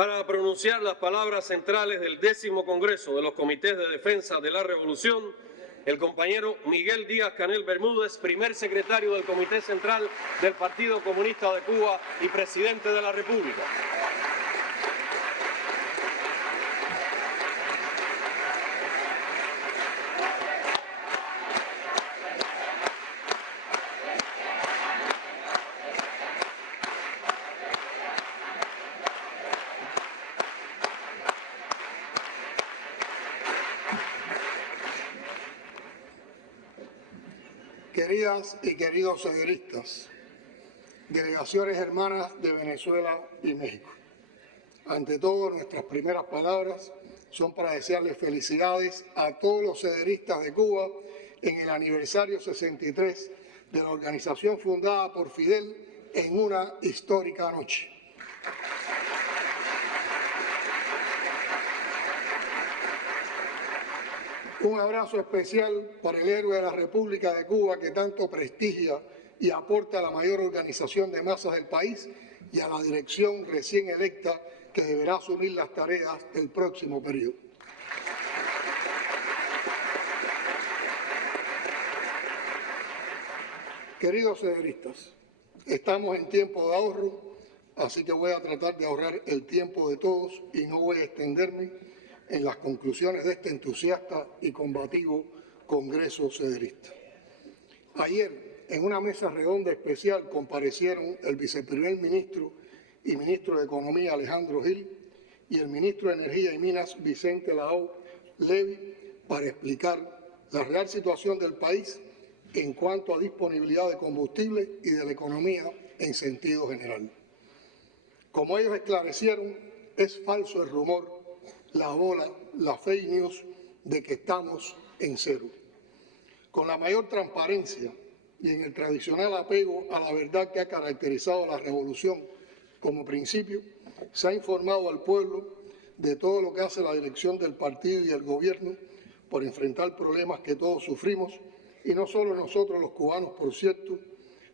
para pronunciar las palabras centrales del 10º Congreso de los Comités de Defensa de la Revolución, el compañero Miguel Díaz-Canel Bermúdez, primer secretario del Comité Central del Partido Comunista de Cuba y presidente de la República. Queridas y queridos sederistas, delegaciones hermanas de Venezuela y México, ante todo nuestras primeras palabras son para desearles felicidades a todos los sederistas de Cuba en el aniversario 63 de la organización fundada por Fidel en una histórica noche. Un abrazo especial para el héroe de la República de Cuba que tanto prestigia y aporta a la mayor organización de masas del país y a la dirección recién electa que deberá asumir las tareas del próximo periodo. Queridos sederistas, estamos en tiempo de ahorro, así que voy a tratar de ahorrar el tiempo de todos y no voy a extenderme en las conclusiones de este entusiasta y combativo Congreso Sederista. Ayer, en una mesa redonda especial, comparecieron el viceprimer ministro y ministro de Economía, Alejandro Gil, y el ministro de Energía y Minas, Vicente Lao Levy, para explicar la real situación del país en cuanto a disponibilidad de combustible y de la economía en sentido general. Como ellos esclarecieron, es falso el rumor, la bola, la fake news de que estamos en cero. Con la mayor transparencia y en el tradicional apego a la verdad que ha caracterizado a la revolución como principio, se ha informado al pueblo de todo lo que hace la dirección del partido y el gobierno por enfrentar problemas que todos sufrimos, y no solo nosotros los cubanos, por cierto,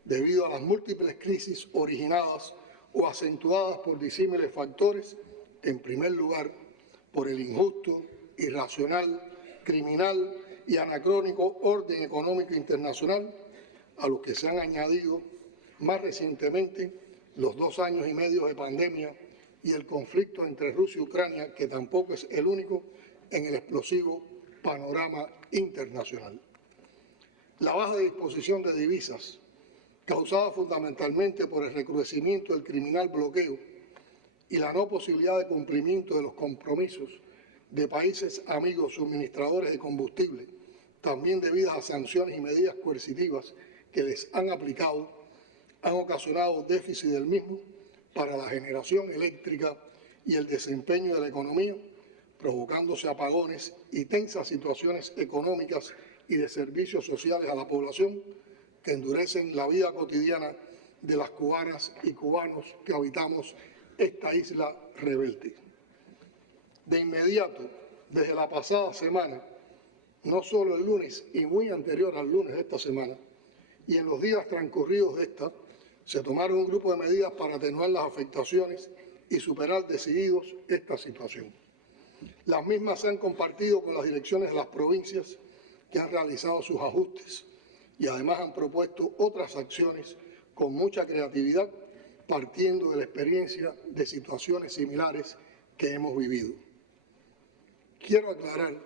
debido a las múltiples crisis originadas o acentuadas por disímiles factores, en primer lugar, por el injusto, irracional, criminal y anacrónico orden económico internacional, a los que se han añadido más recientemente los 2 años y medio de pandemia y el conflicto entre Rusia y Ucrania, que tampoco es el único en el explosivo panorama internacional. La baja de disposición de divisas, causada fundamentalmente por el recrudecimiento del criminal bloqueo y la no posibilidad de cumplimiento de los compromisos de países amigos suministradores de combustible, también debido a sanciones y medidas coercitivas que les han aplicado, han ocasionado déficit del mismo para la generación eléctrica y el desempeño de la economía, provocándose apagones y tensas situaciones económicas y de servicios sociales a la población que endurecen la vida cotidiana de las cubanas y cubanos que habitamos esta isla rebelde. De inmediato, desde la pasada semana, no solo el lunes y muy anterior al lunes de esta semana, y en los días transcurridos de esta, se tomaron un grupo de medidas para atenuar las afectaciones y superar decididos esta situación. Las mismas se han compartido con las direcciones de las provincias que han realizado sus ajustes y además han propuesto otras acciones con mucha creatividad, partiendo de la experiencia de situaciones similares que hemos vivido. Quiero aclarar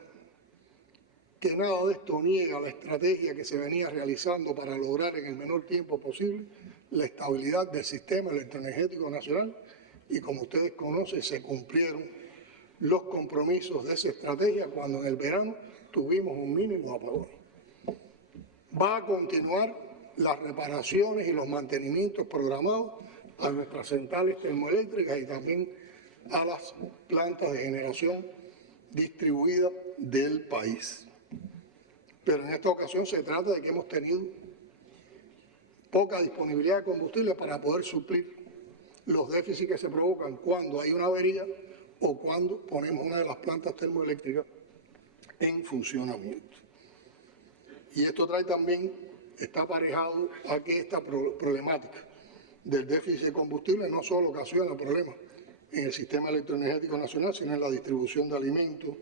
que nada de esto niega la estrategia que se venía realizando para lograr en el menor tiempo posible la estabilidad del sistema electroenergético nacional y, como ustedes conocen, se cumplieron los compromisos de esa estrategia cuando en el verano tuvimos un mínimo apagón. Va a continuar las reparaciones y los mantenimientos programados a nuestras centrales termoeléctricas y también a las plantas de generación distribuida del país. Pero en esta ocasión se trata de que hemos tenido poca disponibilidad de combustible para poder suplir los déficits que se provocan cuando hay una avería o cuando ponemos una de las plantas termoeléctricas en funcionamiento. Y esto trae también, está aparejado a que esta problemática del déficit de combustible no solo ocasiona problemas en el sistema electroenergético nacional, sino en la distribución de alimentos,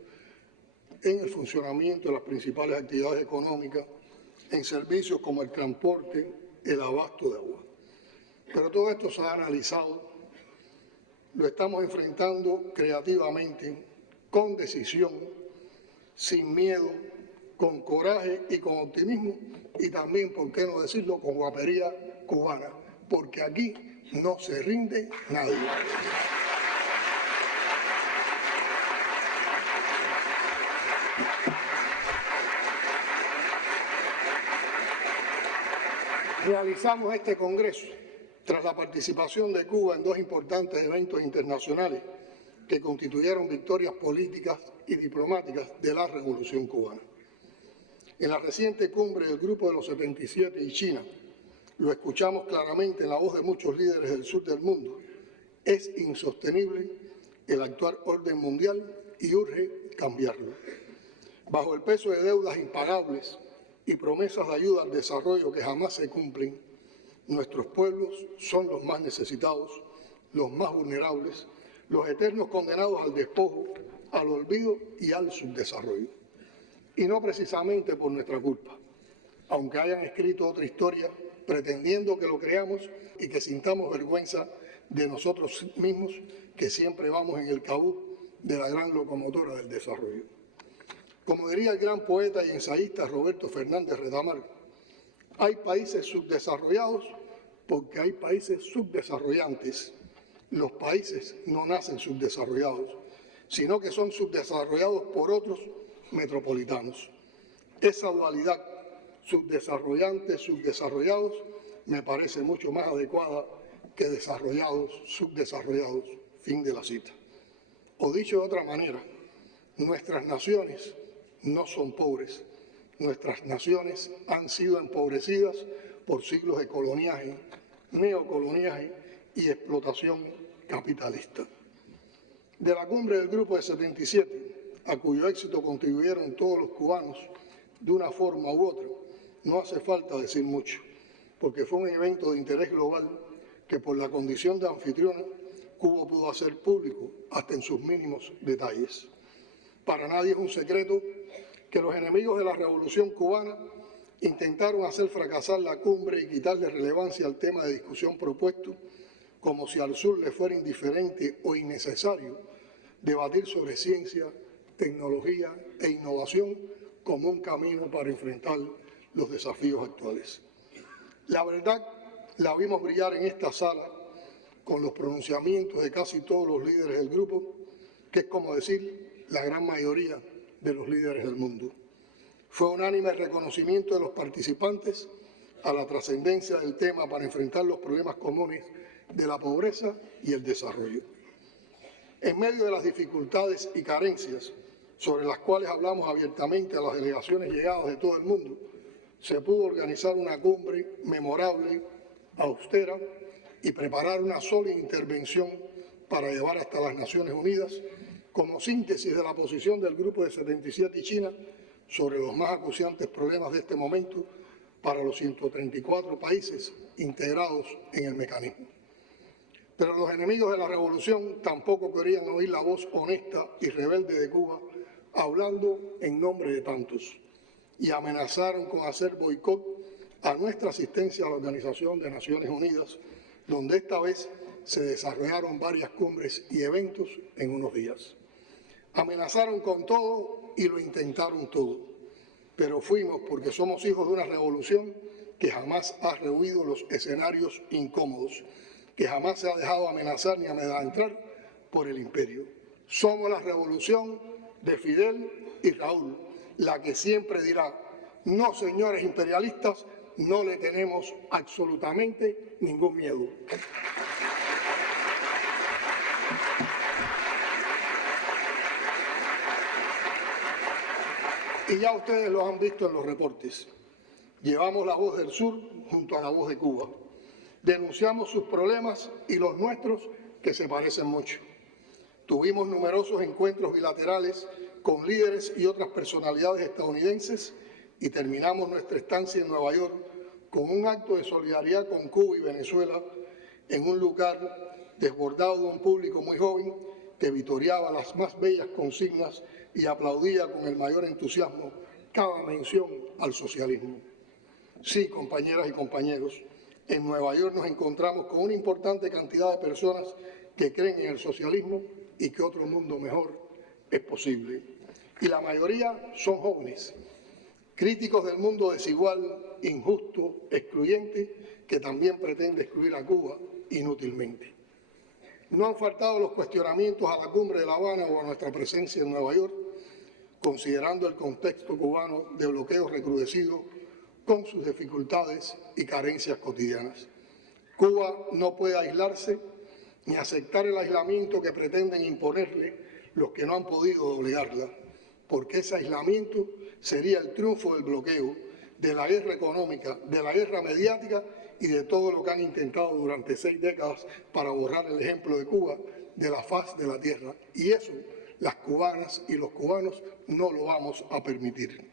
en el funcionamiento de las principales actividades económicas, en servicios como el transporte, el abasto de agua. Pero todo esto se ha analizado, lo estamos enfrentando creativamente, con decisión, sin miedo, con coraje y con optimismo, y también, por qué no decirlo, con guapería cubana, porque aquí no se rinde nadie. Realizamos este congreso tras la participación de Cuba en dos importantes eventos internacionales que constituyeron victorias políticas y diplomáticas de la Revolución cubana. En la reciente cumbre del Grupo de los 77 y China, lo escuchamos claramente en la voz de muchos líderes del sur del mundo, es insostenible el actual orden mundial y urge cambiarlo. Bajo el peso de deudas impagables y promesas de ayuda al desarrollo que jamás se cumplen, nuestros pueblos son los más necesitados, los más vulnerables, los eternos condenados al despojo, al olvido y al subdesarrollo. Y no precisamente por nuestra culpa, aunque hayan escrito otra historia pretendiendo que lo creamos y que sintamos vergüenza de nosotros mismos, que siempre vamos en el cabuz de la gran locomotora del desarrollo. Como diría el gran poeta y ensayista Roberto Fernández Redamar, hay países subdesarrollados porque hay países subdesarrollantes. Los países no nacen subdesarrollados, sino que son subdesarrollados por otros metropolitanos. Esa dualidad subdesarrollantes, subdesarrollados, me parece mucho más adecuada que desarrollados, subdesarrollados, fin de la cita. O dicho de otra manera, nuestras naciones no son pobres, nuestras naciones han sido empobrecidas por siglos de coloniaje, neocoloniaje y explotación capitalista. De la cumbre del Grupo de 77, a cuyo éxito contribuyeron todos los cubanos de una forma u otra, no hace falta decir mucho, porque fue un evento de interés global que por la condición de anfitriona, Cuba pudo hacer público hasta en sus mínimos detalles. Para nadie es un secreto que los enemigos de la Revolución cubana intentaron hacer fracasar la cumbre y quitarle relevancia al tema de discusión propuesto, como si al sur le fuera indiferente o innecesario debatir sobre ciencia, tecnología e innovación como un camino para enfrentar los desafíos actuales. La verdad la vimos brillar en esta sala con los pronunciamientos de casi todos los líderes del grupo, que es como decir la gran mayoría de los líderes del mundo. Fue unánime el reconocimiento de los participantes a la trascendencia del tema para enfrentar los problemas comunes de la pobreza y el desarrollo. En medio de las dificultades y carencias sobre las cuales hablamos abiertamente a las delegaciones llegadas de todo el mundo, se pudo organizar una cumbre memorable, austera, y preparar una sólida intervención para llevar hasta las Naciones Unidas como síntesis de la posición del Grupo de 77 y China sobre los más acuciantes problemas de este momento para los 134 países integrados en el mecanismo. Pero los enemigos de la revolución tampoco querían oír la voz honesta y rebelde de Cuba hablando en nombre de tantos y amenazaron con hacer boicot a nuestra asistencia a la Organización de Naciones Unidas, donde esta vez se desarrollaron varias cumbres y eventos en unos días. Amenazaron con todo y lo intentaron todo, pero fuimos porque somos hijos de una revolución que jamás ha rehuido los escenarios incómodos, que jamás se ha dejado amenazar ni amedrentar por el imperio. Somos la revolución de Fidel y Raúl, la que siempre dirá, no señores imperialistas, no le tenemos absolutamente ningún miedo. Y ya ustedes lo han visto en los reportes. Llevamos la voz del sur junto a la voz de Cuba. Denunciamos sus problemas y los nuestros, que se parecen mucho. Tuvimos numerosos encuentros bilaterales con líderes y otras personalidades estadounidenses y terminamos nuestra estancia en Nueva York con un acto de solidaridad con Cuba y Venezuela en un lugar desbordado de un público muy joven que vitoreaba las más bellas consignas y aplaudía con el mayor entusiasmo cada mención al socialismo. Sí, compañeras y compañeros, en Nueva York nos encontramos con una importante cantidad de personas que creen en el socialismo y que otro mundo mejor es posible. Y la mayoría son jóvenes, críticos del mundo desigual, injusto, excluyente, que también pretende excluir a Cuba inútilmente. No han faltado los cuestionamientos a la cumbre de La Habana o a nuestra presencia en Nueva York, considerando el contexto cubano de bloqueo recrudecido con sus dificultades y carencias cotidianas. Cuba no puede aislarse ni aceptar el aislamiento que pretenden imponerle los que no han podido doblegarla, porque ese aislamiento sería el triunfo del bloqueo, de la guerra económica, de la guerra mediática y de todo lo que han intentado durante 6 décadas para borrar el ejemplo de Cuba de la faz de la tierra. Y eso las cubanas y los cubanos no lo vamos a permitir.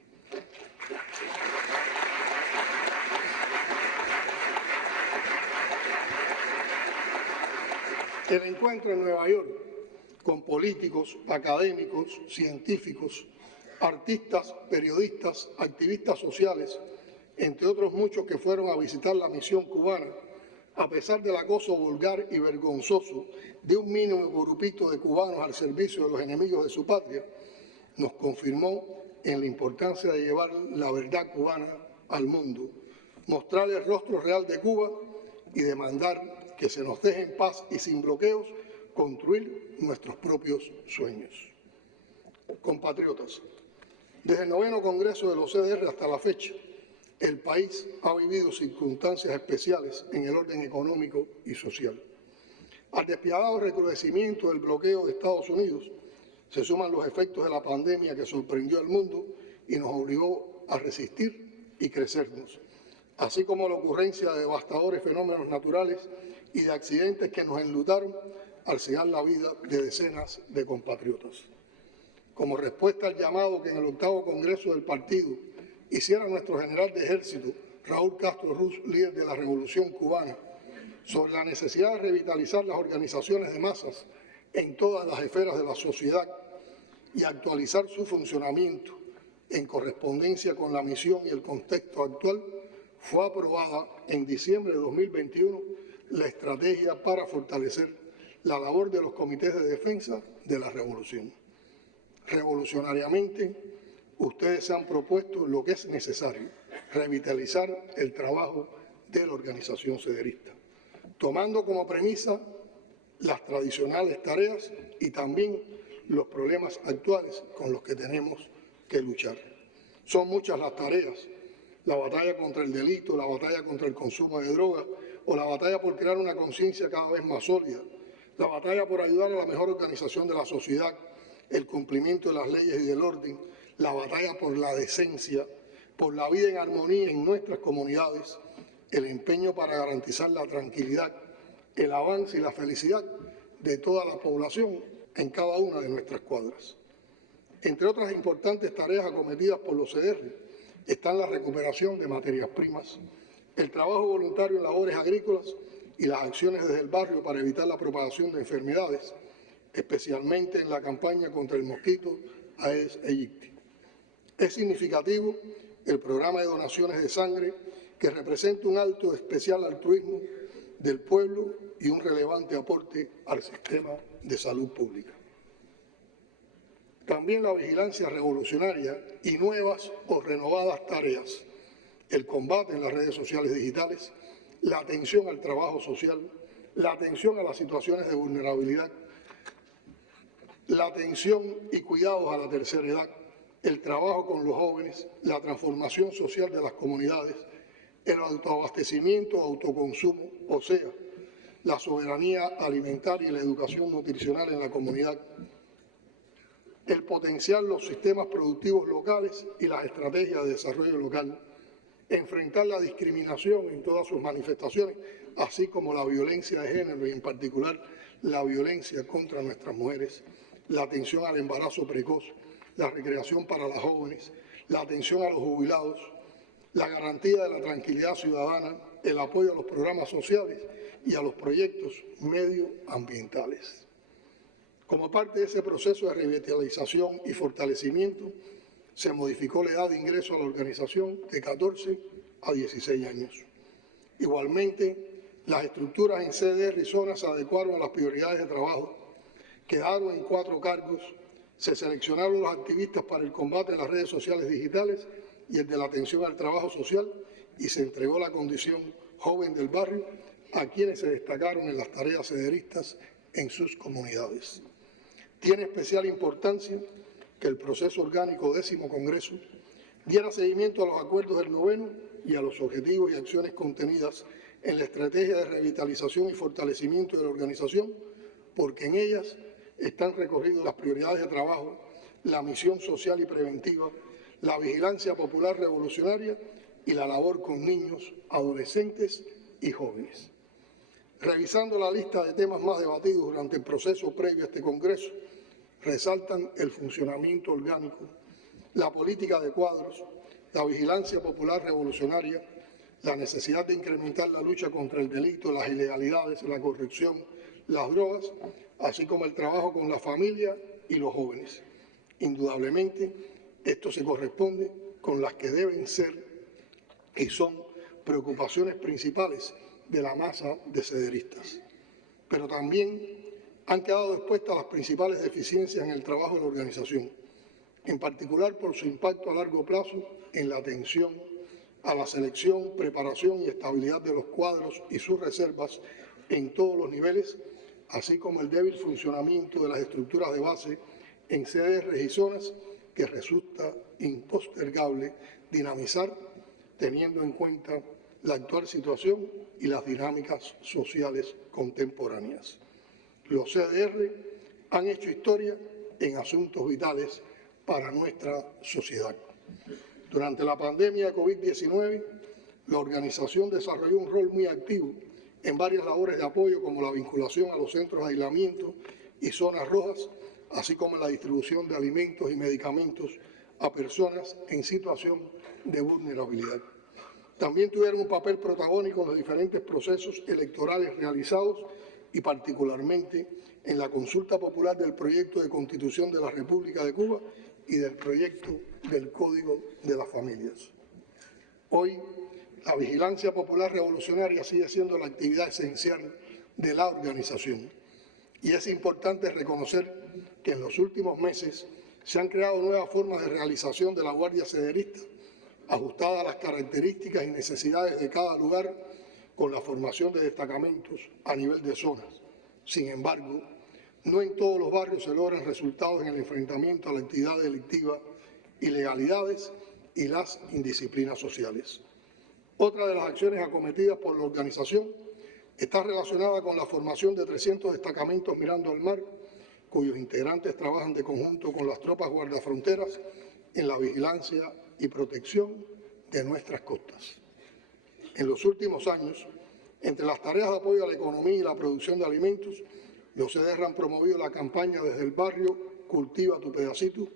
El encuentro en Nueva York con políticos, académicos, científicos, artistas, periodistas, activistas sociales, entre otros muchos que fueron a visitar la misión cubana, a pesar del acoso vulgar y vergonzoso de un mínimo grupito de cubanos al servicio de los enemigos de su patria, nos confirmó en la importancia de llevar la verdad cubana al mundo, mostrar el rostro real de Cuba y demandar que se nos deje en paz y sin bloqueos construir nuestros propios sueños. Compatriotas, desde el 9º Congreso de los CDR hasta la fecha, el país ha vivido circunstancias especiales en el orden económico y social. Al despiadado recrudecimiento del bloqueo de Estados Unidos se suman los efectos de la pandemia que sorprendió al mundo y nos obligó a resistir y crecernos, así como la ocurrencia de devastadores fenómenos naturales y de accidentes que nos enlutaron al cegar la vida de decenas de compatriotas. Como respuesta al llamado que en el 8º Congreso del partido hiciera nuestro general de ejército, Raúl Castro Ruz, líder de la Revolución Cubana, sobre la necesidad de revitalizar las organizaciones de masas en todas las esferas de la sociedad y actualizar su funcionamiento en correspondencia con la misión y el contexto actual, fue aprobada en diciembre de 2021 la estrategia para fortalecer la labor de los comités de defensa de la revolución. Revolucionariamente, ustedes se han propuesto lo que es necesario, revitalizar el trabajo de la organización cederista, tomando como premisa las tradicionales tareas y también los problemas actuales con los que tenemos que luchar. Son muchas las tareas, la batalla contra el delito, la batalla contra el consumo de drogas o la batalla por crear una conciencia cada vez más sólida, la batalla por ayudar a la mejor organización de la sociedad, el cumplimiento de las leyes y del orden, la batalla por la decencia, por la vida en armonía en nuestras comunidades, el empeño para garantizar la tranquilidad, el avance y la felicidad de toda la población en cada una de nuestras cuadras. Entre otras importantes tareas acometidas por los CDR están la recuperación de materias primas, el trabajo voluntario en labores agrícolas y las acciones desde el barrio para evitar la propagación de enfermedades, especialmente en la campaña contra el mosquito Aedes aegypti. Es significativo el programa de donaciones de sangre que representa un alto especial altruismo del pueblo y un relevante aporte al sistema de salud pública. También la vigilancia revolucionaria y nuevas o renovadas tareas, el combate en las redes sociales digitales, la atención al trabajo social, la atención a las situaciones de vulnerabilidad, la atención y cuidados a la tercera edad, el trabajo con los jóvenes, la transformación social de las comunidades, el autoabastecimiento, autoconsumo, o sea, la soberanía alimentaria y la educación nutricional en la comunidad, el potenciar los sistemas productivos locales y las estrategias de desarrollo local, enfrentar la discriminación en todas sus manifestaciones, así como la violencia de género y en particular la violencia contra nuestras mujeres, la atención al embarazo precoz, la recreación para las jóvenes, la atención a los jubilados, la garantía de la tranquilidad ciudadana, el apoyo a los programas sociales y a los proyectos medioambientales. Como parte de ese proceso de revitalización y fortalecimiento, se modificó la edad de ingreso a la organización de 14 a 16 años. Igualmente, las estructuras en CDR y zonas se adecuaron a las prioridades de trabajo, quedaron en 4 cargos, se seleccionaron los activistas para el combate en las redes sociales digitales y el de la atención al trabajo social, y se entregó la condición joven del barrio a quienes se destacaron en las tareas cederistas en sus comunidades. Tiene especial importancia que el proceso orgánico 10º Congreso diera seguimiento a los acuerdos del 9º y a los objetivos y acciones contenidas en la estrategia de revitalización y fortalecimiento de la organización, porque en ellas están recogidas las prioridades de trabajo, la misión social y preventiva, la vigilancia popular revolucionaria y la labor con niños, adolescentes y jóvenes. Revisando la lista de temas más debatidos durante el proceso previo a este Congreso, resaltan el funcionamiento orgánico, la política de cuadros, la vigilancia popular revolucionaria, la necesidad de incrementar la lucha contra el delito, las ilegalidades, la corrupción, las drogas, así como el trabajo con la familia y los jóvenes. Indudablemente, esto se corresponde con las que deben ser y son preocupaciones principales de la masa de cederistas. Pero también han quedado expuestas las principales deficiencias en el trabajo de la organización, en particular por su impacto a largo plazo en la atención a la selección, preparación y estabilidad de los cuadros y sus reservas en todos los niveles, así como el débil funcionamiento de las estructuras de base en CDR y zonas que resulta impostergable dinamizar teniendo en cuenta la actual situación y las dinámicas sociales contemporáneas. Los CDR han hecho historia en asuntos vitales para nuestra sociedad. Durante la pandemia de COVID-19, la organización desarrolló un rol muy activo en varias labores de apoyo, como la vinculación a los centros de aislamiento y zonas rojas, así como la distribución de alimentos y medicamentos a personas en situación de vulnerabilidad. También tuvieron un papel protagónico en los diferentes procesos electorales realizados y particularmente en la consulta popular del proyecto de Constitución de la República de Cuba y del proyecto del Código de las Familias. Hoy, la vigilancia popular revolucionaria sigue siendo la actividad esencial de la organización y es importante reconocer que en los últimos meses se han creado nuevas formas de realización de la Guardia Cederista, ajustadas a las características y necesidades de cada lugar, con la formación de destacamentos a nivel de zonas. Sin embargo, no en todos los barrios se logran resultados en el enfrentamiento a la actividad delictiva, ilegalidades y las indisciplinas sociales. Otra de las acciones acometidas por la organización está relacionada con la formación de 300 destacamentos mirando al mar, cuyos integrantes trabajan de conjunto con las tropas guardafronteras en la vigilancia y protección de nuestras costas. En los últimos años, entre las tareas de apoyo a la economía y la producción de alimentos, los CDR han promovido la campaña Desde el Barrio Cultiva tu Pedacito,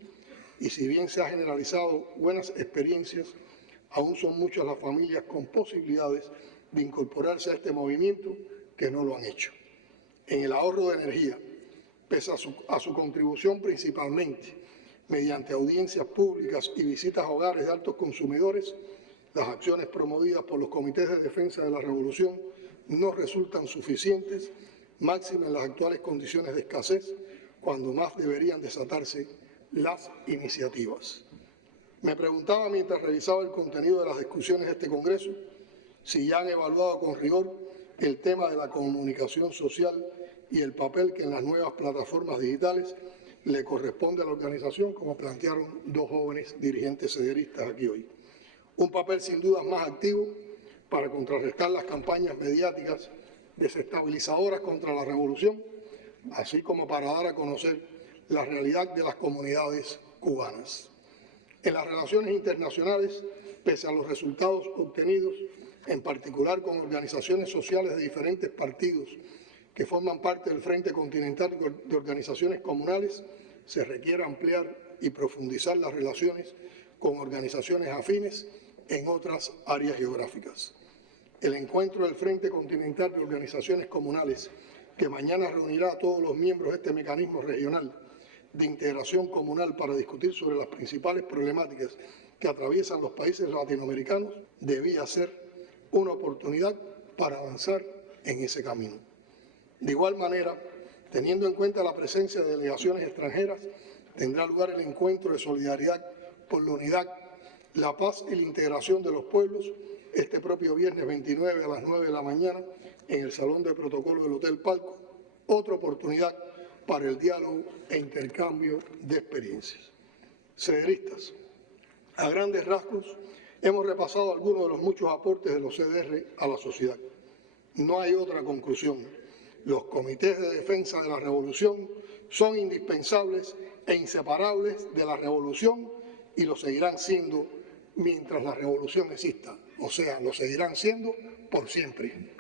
y si bien se han generalizado buenas experiencias, aún son muchas las familias con posibilidades de incorporarse a este movimiento que no lo han hecho. En el ahorro de energía, pese a su contribución principalmente mediante audiencias públicas y visitas a hogares de altos consumidores, las acciones promovidas por los comités de defensa de la revolución no resultan suficientes, máxime en las actuales condiciones de escasez, cuando más deberían desatarse las iniciativas. Me preguntaba mientras revisaba el contenido de las discusiones de este Congreso si ya han evaluado con rigor el tema de la comunicación social y el papel que en las nuevas plataformas digitales le corresponde a la organización, como plantearon dos jóvenes dirigentes cederistas aquí hoy. Un papel sin duda más activo para contrarrestar las campañas mediáticas desestabilizadoras contra la revolución, así como para dar a conocer la realidad de las comunidades cubanas. En las relaciones internacionales, pese a los resultados obtenidos, en particular con organizaciones sociales de diferentes partidos que forman parte del Frente Continental de Organizaciones Comunales, se requiere ampliar y profundizar las relaciones con organizaciones afines en otras áreas geográficas. el encuentro del Frente Continental de Organizaciones Comunales, que mañana reunirá a todos los miembros de este mecanismo regional de integración comunal para discutir sobre las principales problemáticas que atraviesan los países latinoamericanos, debía ser una oportunidad para avanzar en ese camino. De igual manera, teniendo en cuenta la presencia de delegaciones extranjeras, tendrá lugar el encuentro de solidaridad por la unidad, la paz y la integración de los pueblos este propio viernes 29 a las 9 de la mañana en el Salón de Protocolo del Hotel Palco, otra oportunidad para el diálogo e intercambio de experiencias. Cederistas, a grandes rasgos, hemos repasado algunos de los muchos aportes de los CDR a la sociedad. No hay otra conclusión. Los comités de defensa de la revolución son indispensables e inseparables de la revolución y lo seguirán siendo mientras la revolución exista. O sea, lo seguirán siendo por siempre.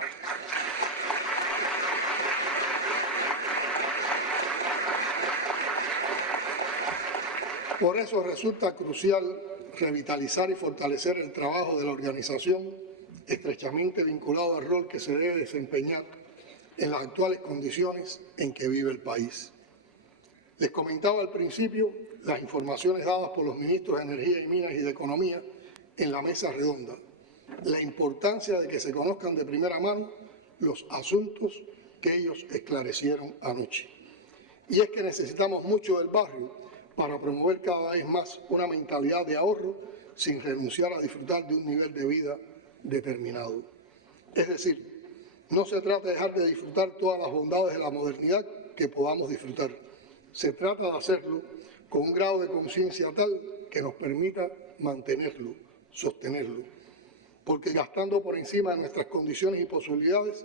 Por eso resulta crucial revitalizar y fortalecer el trabajo de la organización, estrechamente vinculado al rol que se debe desempeñar en las actuales condiciones en que vive el país. Les comentaba al principio las informaciones dadas por los ministros de Energía y Minas y de Economía en la mesa redonda, la importancia de que se conozcan de primera mano los asuntos que ellos esclarecieron anoche. Y es que necesitamos mucho del barrio para promover cada vez más una mentalidad de ahorro sin renunciar a disfrutar de un nivel de vida determinado. Es decir, no se trata de dejar de disfrutar todas las bondades de la modernidad que podamos disfrutar. Se trata de hacerlo con un grado de conciencia tal que nos permita mantenerlo, sostenerlo. Porque gastando por encima de nuestras condiciones y posibilidades,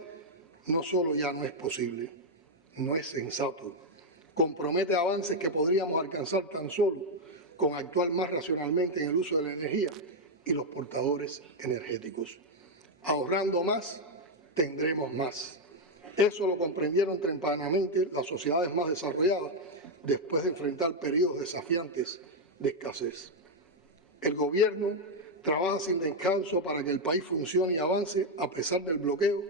no solo ya no es posible, no es sensato. Compromete avances que podríamos alcanzar tan solo con actuar más racionalmente en el uso de la energía y los portadores energéticos. Ahorrando más, tendremos más. Eso lo comprendieron tempranamente las sociedades más desarrolladas después de enfrentar periodos desafiantes de escasez. El gobierno trabaja sin descanso para que el país funcione y avance a pesar del bloqueo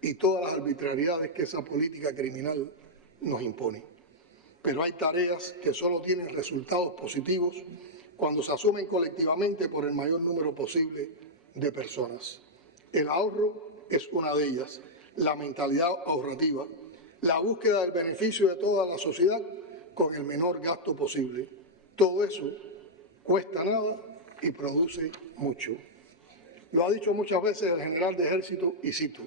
y todas las arbitrariedades que esa política criminal nos impone. Pero hay tareas que solo tienen resultados positivos cuando se asumen colectivamente por el mayor número posible de personas. El ahorro es una de ellas, la mentalidad ahorrativa, la búsqueda del beneficio de toda la sociedad con el menor gasto posible. Todo eso cuesta nada y produce mucho. Lo ha dicho muchas veces el general de ejército, y cito: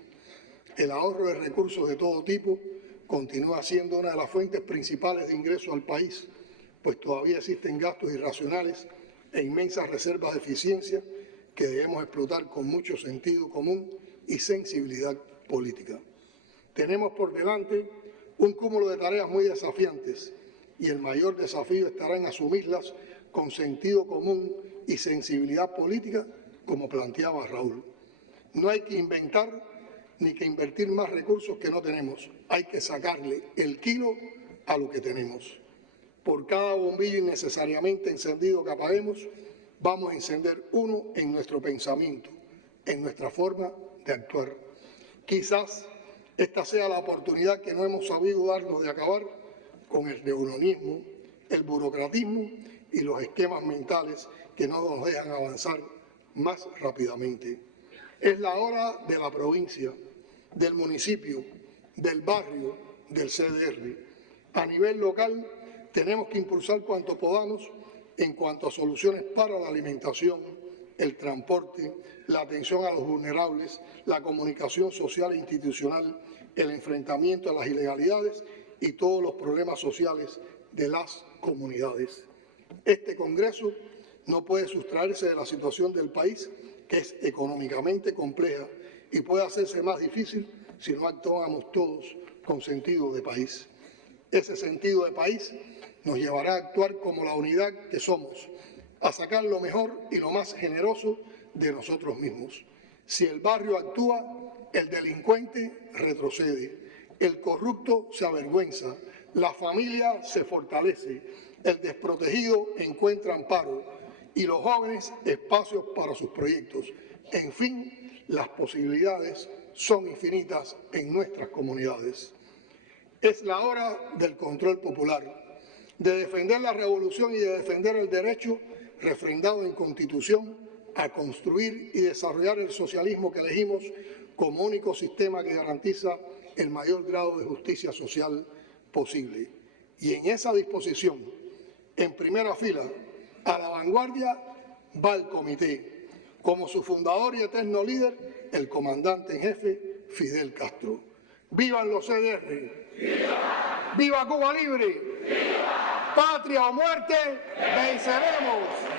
el ahorro de recursos de todo tipo continúa siendo una de las fuentes principales de ingreso al país, pues todavía existen gastos irracionales e inmensas reservas de eficiencia que debemos explotar con mucho sentido común y sensibilidad política. Tenemos por delante un cúmulo de tareas muy desafiantes y el mayor desafío estará en asumirlas con sentido común y sensibilidad política, como planteaba Raúl. No hay que inventar ni que invertir más recursos que no tenemos. Hay que sacarle el kilo a lo que tenemos. Por cada bombillo innecesariamente encendido que apaguemos, vamos a encender uno en nuestro pensamiento, en nuestra forma de actuar. Quizás esta sea la oportunidad que no hemos sabido darnos de acabar con el reunionismo, el burocratismo y los esquemas mentales que no nos dejan avanzar más rápidamente. Es la hora de la provincia, del municipio, del barrio, del CDR. A nivel local tenemos que impulsar cuanto podamos en cuanto a soluciones para la alimentación, el transporte, la atención a los vulnerables, la comunicación social e institucional, el enfrentamiento a las ilegalidades y todos los problemas sociales de las comunidades. Este Congreso no puede sustraerse de la situación del país, que es económicamente compleja y puede hacerse más difícil si no actuamos todos con sentido de país. Ese sentido de país nos llevará a actuar como la unidad que somos, a sacar lo mejor y lo más generoso de nosotros mismos. Si el barrio actúa, el delincuente retrocede, el corrupto se avergüenza, la familia se fortalece, el desprotegido encuentra amparo y los jóvenes espacios para sus proyectos. En fin, las posibilidades son infinitas en nuestras comunidades. Es la hora del control popular, de defender la revolución y de defender el derecho refrendado en Constitución a construir y desarrollar el socialismo que elegimos como único sistema que garantiza el mayor grado de justicia social posible. Y en esa disposición, en primera fila, a la vanguardia, va el comité, como su fundador y eterno líder, el comandante en jefe, Fidel Castro. ¡Vivan los CDR! ¡Viva! ¡Viva Cuba Libre! ¡Viva! ¡Patria o muerte! ¡Venceremos!